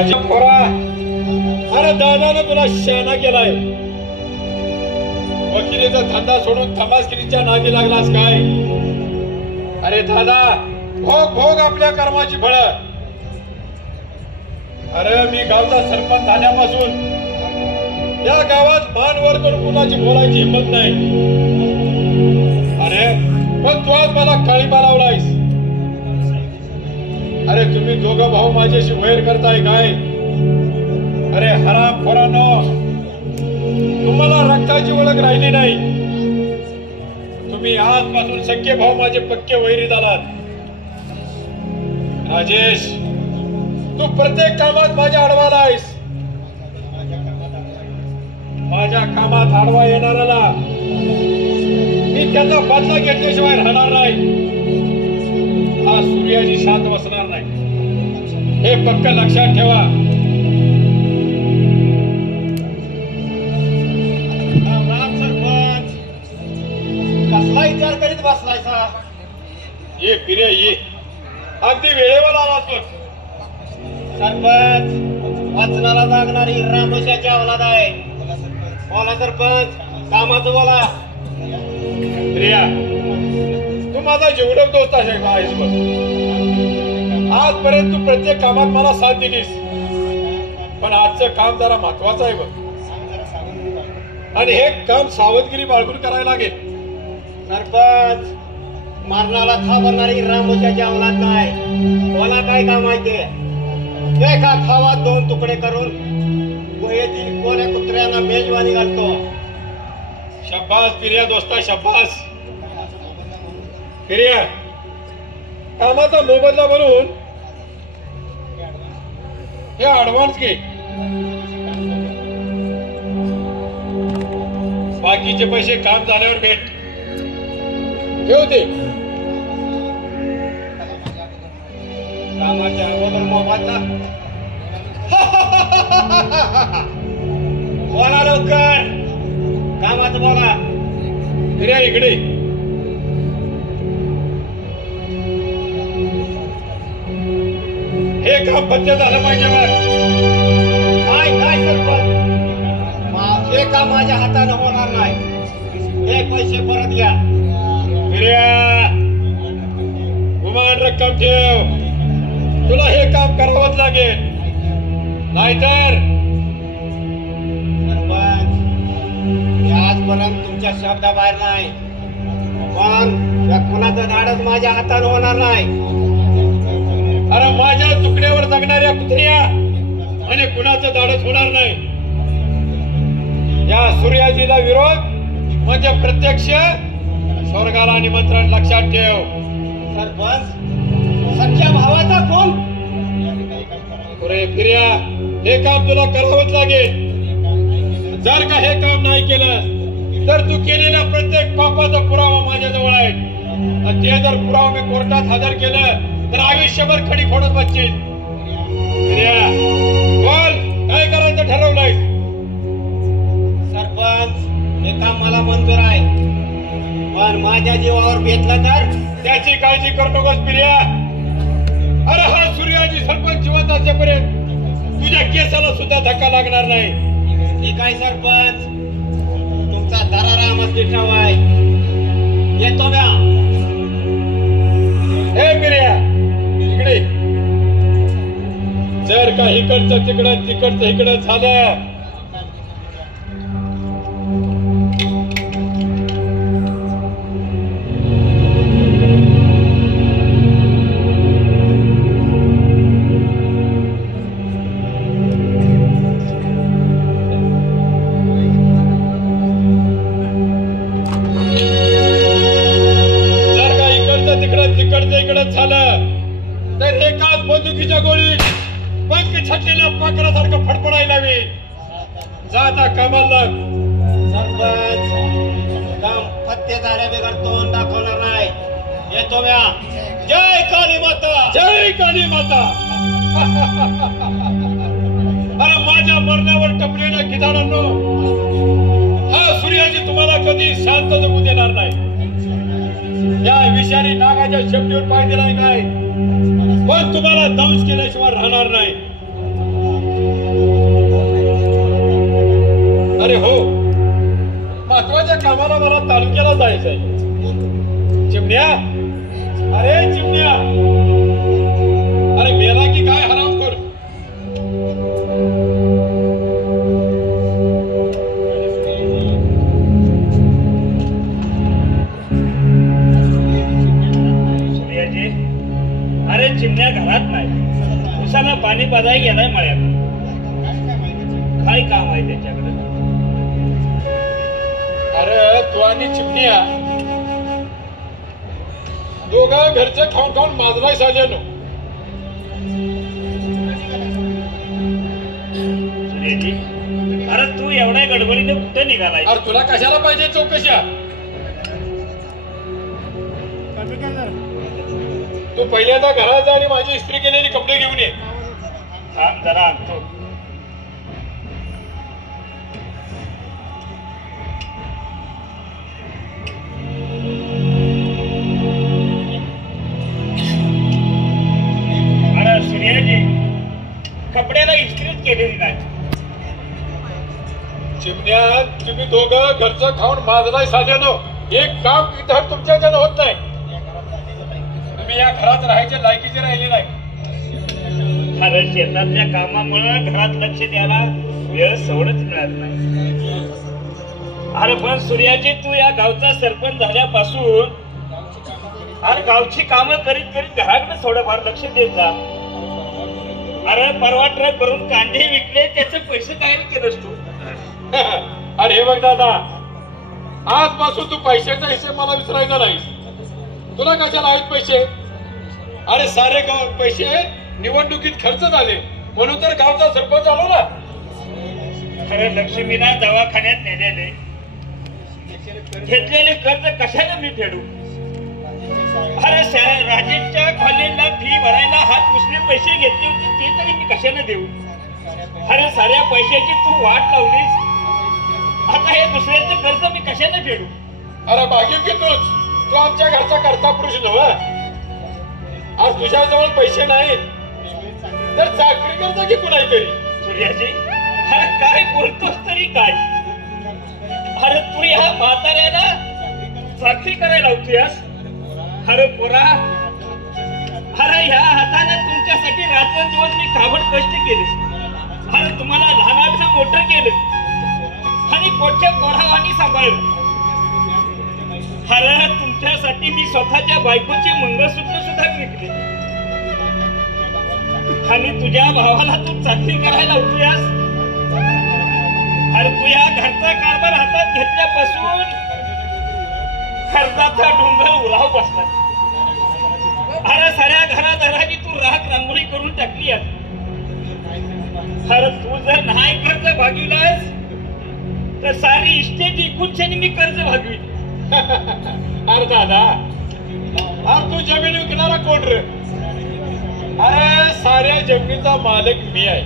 माझ्या पोरा, अरे दादाने तुला शाना केलाय. वकिलीचा धंदा सोडून थमासगिरीच्या नादी लागलास काय? अरे दादा, भोग भोग आपल्या कर्माची फळ. अरे मी गावचा सरपंच झाल्यापासून या गावात मान वर करून कुणाची बोलायची हिंमत नाही. अरे पण तू आज मला काळीबा लावलायस. अरे तुम्ही दोघं भाऊ माझ्याशी वैर करताय काय? अरे हरामखोरांनो, तुम्हाला रक्ताची ओळख राहिली नाही. तुम्ही आजपासून सख्खे भाऊ माझे पक्के वैरी झालात. राजेश, तू प्रत्येक कामात माझ्या आडवाला आहेस. माझ्या कामात आडवा येणाऱ्याला मी त्याचा बदला घेतल्याशिवाय राहणार नाही. हा सूर्याची शांत बसणार नाही, हे पक्क लक्षात ठेवा. राम सरपंच, कसला विचार करीत बसलायसा? ये फिरे ये, अगदी वेळेवर आलास बघ. सरपंच, वाचनाला लागणारी रामोशाची अवलाद आहे. बोला सरपंच, कामाचं बोला. प्रिया, तू माझा जेवढं दोस्त आहेस बघ. आजपर्यंत तू प्रत्येक कामात मला साथ दिलीस, पण आजचं काम जरा महत्वाचं आहे बघ. आणि हे काम सावधगिरी बाळगून करायला लागेल. सरपंच, मरणाला थांबणारी रामोशाची अवलाद नाही. बोला काय काम आहे ते? एका खावात 2 तुकडे करून गुहेतील कोण्या कुत्र्यांना मेजवानी घालतो. शब्बास प्रिया दोस्ता, शब्बास. प्रिया, कामाचा मोबदला बनवून हे ऍडव्हान्स घे. बाकीचे पैसे काम झाल्यावर भेट. ठेवते. कामाच्या अगोदर मोबदला? बोला लवकर, कामाचं बोला. प्रिया इकडे. हे काम बंद झालं पाहिजे बघ. काय काय सरपंच, हे काम माझ्या हाताने होणार नाही. हे पैसे परत घ्या. प्रिया, गुमान रक्कम ठेव. तुला हे काम करावंच लागेल, नाहीतर. सरपंच, आजपर्यंत तुमच्या शब्दाबाहेर नाही, पण या कुणाचं धाडस माझ्या हाताने होणार नाही. अरे माझ्या तुकड्यावर जगणाऱ्या कुत्र्या आणि कुणाचं धाडस होणार नाही. या सूर्याजीला विरोध म्हणजे प्रत्यक्ष स्वर्गाला निमंत्रण. लक्षात ठेव. सरपंच, सख्या भावाचा कोण? अरे प्रिया, हे काम तुला करावंच लागेल. जर का हे काम नाही केलं तर तू केलेल्या प्रत्येक पापाचा पुरावा माझ्याजवळ आहे. आणि ते जर पुरावा मी कोर्टात हजर केलं तर आयुष्यभर खडी फोडत बसशील. प्रिया, बोल, काय करायचं ठरवलंय? सरपंच, हे काम मला मंजूर आहे, पण माझ्या जीवावर बेतलं तर? त्याची काळजी करू नकोस प्रिया. अरे हा सूर्याजी सरपंच जिवंत असेपर्यंत तुझ्या केसाला सुद्धा धक्का लागणार नाही. ठीक आहे सरपंच, तुमचा दरारा मस्ती ठेवाय. येतो म्या. हे प्रिया, इकडे. जर का इकडचं तिकडं तिकडचं इकडं झालं तर एकाच बंदुकीच्या गोळीत पंख छाटलेल्या पाखरासारखं फडफडायला हवी. जाता कामाला. सरपंच, काम फत्ते झाल्या बिगर तोंड दाखवणार नाही. येतो म्या. जय काली माता, जय काली माता. अरे माझ्या मरणावर टपलेल्या खिदाडांनो, हा सूर्याजी तुम्हाला कधी शांत जगू देणार नाही. या विषारी नागाच्या शेपटीवर पाय दिलाय काय, पण तुम्हाला दंश केल्याशिवाय राहणार नाही. तासाला मला तालुक्याला जायचंय. चिमण्या, अरे चिमण्या, अरे मेला की काय हरामखोर. सूर्याजी, अरे चिमण्या घरात नाही, उसाला पाणी पाजाय गेलाय मळ्यात. काय काम आहे त्याच्याकडे? अरे तू आणि चिमण्या दोघं घरचं खाऊन खाऊन माजलाय साल्यानो. सूर्याजी, अरे तू एवढ्या गडबडीने कुठे निघालाय? अरे तुला कशाला पाहिजे चौकशा? तू पहिल्यांदा घरात जा आणि माझी इस्त्री केलेली कपडे घेऊन ये. थांब जरा आणतो. अरे सूर्याजी, कपड्याला इस्त्रीच केलेली नाही. चिमण्या, तुम्ही दोघं घरचं खाऊन माजलाय साल्यानो. एक काम इथं तुमच्याच्यानं होत नाही. तुम्ही या घरात राहायच्या लायकीचे राहिले नाही. अरे शेतातल्या कामामुळे घरात लक्ष द्यायला वेळ सवडच मिळत नाही. अरे पण सूर्याजी, तू या गावचा सरपंच झाल्यापासून अरे गावची कामं करीत करीत घराकडे थोडंफार लक्ष देत जा. अरे परवा ट्रक भरून कांदे विकले, त्याचे पैसे काय केलंस तू? अरे हे बघ दादा, आजपासून तू पैशाचा हिशेब मला विसरायचा नाही. तुला कशाला आहेत पैसे? अरे सारे गाव पैसे निवडणुकीत खर्च झाले म्हणून तर गावचा सरपंच आलो ना. खरे लक्ष्मीना दवाखान्यात नेलेले, घेतलेले कर्ज कशाला मी फेडू? अरे राजेशच्या कॉलेजला फी भरायला हात उसने पैसे घेतले होते, ते तरी मी कशाला देऊ? अरे साऱ्या पैशाची तू वाट लावलीस, आता हे दुसऱ्याचं कर्ज मी कशाला फेडू? अरे भाग्य की तू आमच्या घरचा करता पुरुष नव्हा. आज तुझ्याजवळ पैसे नाहीत तर चाकरी करता की कुणाही तरी. सूर्याजी, अरे काय बोलतोस तरी काय? अरे तू या म्हाताऱ्याला साक्षी करायला होतीस? अरे पोरा, अरे ह्या हाताने तुमच्यासाठी रात्रंदिवस मी काबड कष्ट केले. अरे तुम्हाला लहानाचं मोठं केलं आणि मोठ्या पोरावानी सांभाळलं. अरे तुमच्यासाठी मी स्वतःच्या बायकोचे मंगळसूत्र सुद्धा विकले आणि तुझ्या भावाला तू चाकरी करायला होतीस. अरे तू या घरचा कारभार हातात घेतल्यापासून कर्जाचा डोंगर उराव बसला. अरे साऱ्या घरादारांनी तू राख रांगोळी करून टाकली आहे. अरे तू जर नाही कर्ज भागविलास तर सारी इस्टेट इकून मी कर्ज भागवी. अरे दादा, अरे तू जमीन विकणारा कोण रे? अरे साऱ्या जमिनीचा मालक मी आहे.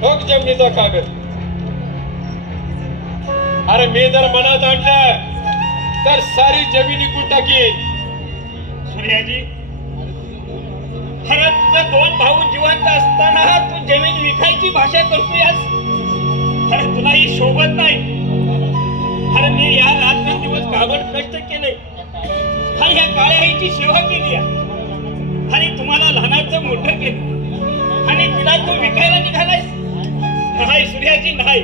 ठोक जमिनीचा कागद. अरे मी जर मनात आणलं तर सारी जमीन विकून टाकीन. सूर्याजी, अरे तुझं दोन भाऊ जिवंत असताना तू जमीन विकायची भाषा करतोयस. अरे तुला ही शोभत नाही. अरे मी या रात्रंदिवस काबड कष्ट केले आणि ह्या काळ्या आईची सेवा केली आणि तुम्हाला लहानाचं मोठं केलं आणि तिला तू विकायला निघालायस. नाही सूर्याजी, नाही,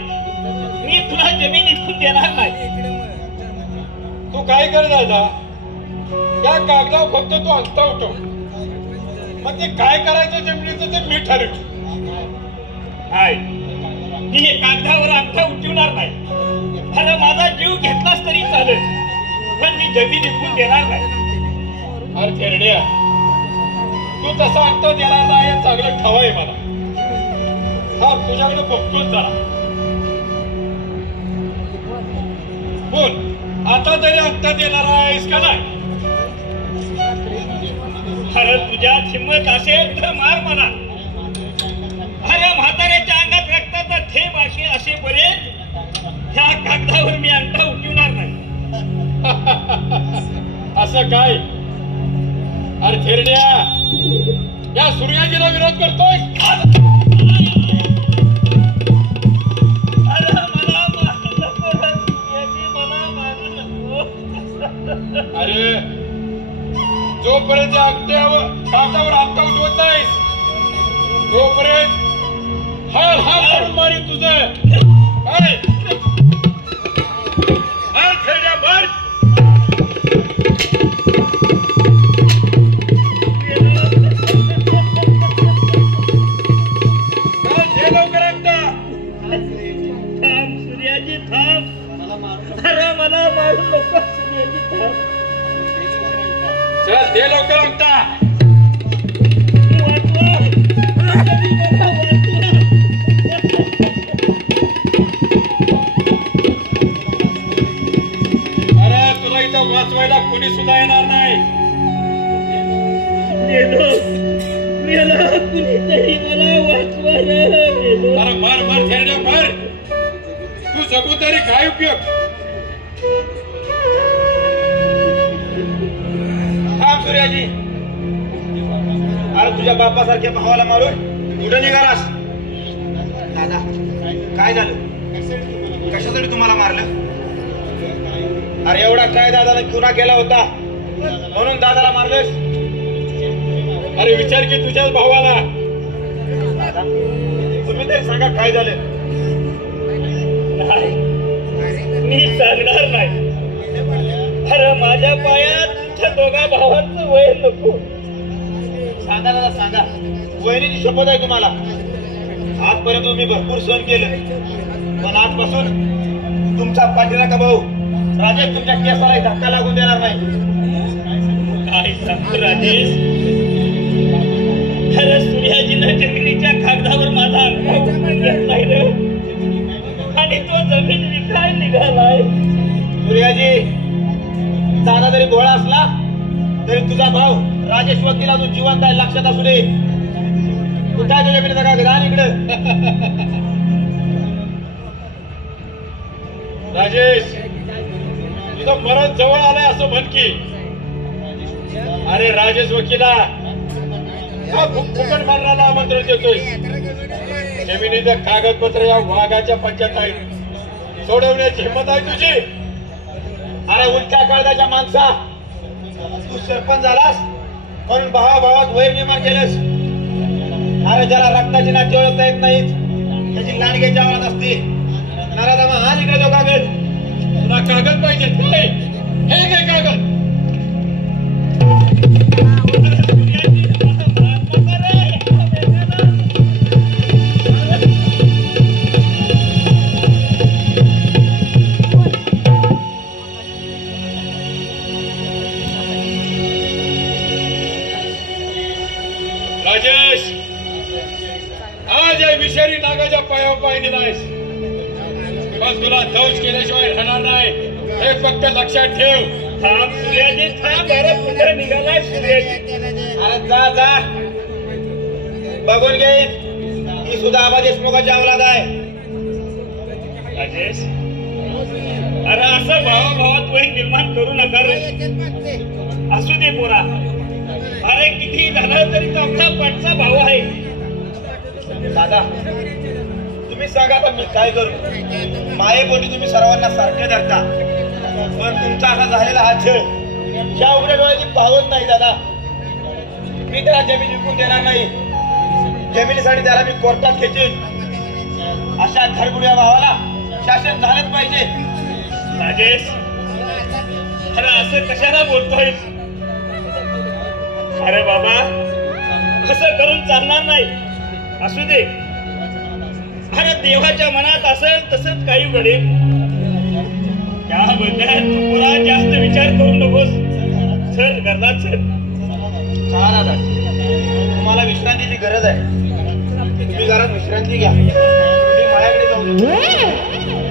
मी तुला जमीन इथून देणार नाही. तू काय कर दादा, त्या कागदावर फक्त तू अंगठा उठव. मग ते काय करायचं जमिनीचं ते मी ठरव. नाही, मी हे कागदावर अंगठा उठवणार नाही. अरे माझा जीव घेतलास तरी चालेल, पण मी जमीन इथून देणार नाही. अरे खेरड्या, तू तसा अंगठा देणार नाही हे चांगलं ठाव आहे मला. हा तुझ्याकडे बघतोच जरा. बोल, आता तरी अंगठा देणार आहेस का नाही? अरे तुझ्या हिंमत असेल तर मार मला. अरे म्हाताऱ्याच्या अंगात रक्ताचा थेंब असेपर्यंत ह्या कागदावर मी अंगठा उठवणार नाही. असं काय? अरे थेरड्या, या सूर्याजीला विरोध करतोय? अरे मला मारू नको. अरे जोपर्यंत अगट्यावर काठावर आपटा उठवत नाहीस तोपर्यंत हाल हाल करून मारी तुझं काय हाल खेळण्या भर सूर्याजी थांब अरे मला मारू नको सूर्याजी थांब चल दे लवकर अंगठा अरे तुला इथं वाचवायला कोणी सुद्धा येणार नाही कुणीतरी मला वाचवा अरे मर मर खेळण्या मर तू जगू तरी काय उपयोग थांब सूर्याजी अरे तुझ्या बापासारख्या भावाला मारून कुठे निघालास दादा काय झालं कशासाठी तुम्हाला मारलं अरे एवढा काय दादाला गुन्हा केला होता म्हणून दादाला मारलंस अरे विचार की तुझ्याच भावाला दादा तुम्ही तरी सांगा काय झालं नाही मी सांगणार नाही अरे माझ्या पायात तुमच्या दोघा भावांचं वय नको सांगा दादा सांगा वहिनीची शपथ आहे तुम्हाला आजपर्यंत तुम्ही भरपूर सहन केलं पण आजपासून तुमचा पाठीला का भाऊ राजेश तुमच्या केसाला धक्का लागून देणार नाही काय सांगतो राजेश अरे सूर्याजीनं जमिनीच्या कागदावर माझा अंगठा घेत नाही रे आणि तो जमीन विकाय निघालाय सूर्याजी दादा जरी भोळा असला तरी तुझा भाऊ राजेश वकीला तू जिवंत आहे लक्षात असू दे तू काय तुझ्या जमिनीचा कागद आण इकडं राजेश तुझं मरण जवळ आलंय असं म्हण की अरे राजेश वकिला हा फुकट मरणाला आमंत्रण देतोय जमिनीचं कागदपत्र या वाघाच्या पंचायत आहे सोडवण्याची हिंमत आहे तुझी अरे उलट्या काळजाच्या माणसा तू सरपंच झालास म्हणून भावाभावात वैर निर्माण केलंस अरे ज्याला रक्ताची नाती ओळखता येत नाहीत त्याची लांडग्याची आवाज असते नराधामा हा इकडे जो कागद तुला कागद पाहिजे काय हे काय कागद राजेश आज या विषारी नागाच्या पायावर पाय दिलायस पण तुला दौश केल्याशिवाय राहणार नाही हे फक्त लक्षात ठेव थांब सूर्याजी थांब अरे पुढे निघालाय सूर्याजी अरे जा जा बघून घे ही सुद्धा आबा देशमुखाची औलाद आहे राजेश अरे असं भावाभावात वय निर्माण करू नका रे असू दे पोरा अरे किती झालं तरी तो आमचा पाठचा भाऊ आहे दादा तुम्ही सांगा तर मी काय करू मायेपोटी तुम्ही सर्वांना सारखे धरता पण तुमचा असा झालेला हा छळ या उघड्या डोळ्याची पावत नाही दादा मी त्याला जमीन विकून देणार नाही जमिनीसाठी त्याला मी कोर्टात खेचेन अशा घरगुड्या भावाला शासन झालंच पाहिजे राजेश अरे असं कशाला बोलतोयस अरे बाबा असं करून चालणार नाही असू दे अरे देवाच्या मनात असेल तसंच काही घडेल त्याबद्दल तू पुरा जास्त विचार करू नकोस चल घरला चल चला दादा तुम्हाला विश्रांतीची गरज आहे तुम्ही घरात विश्रांती घ्या मी माझ्याकडे जाऊ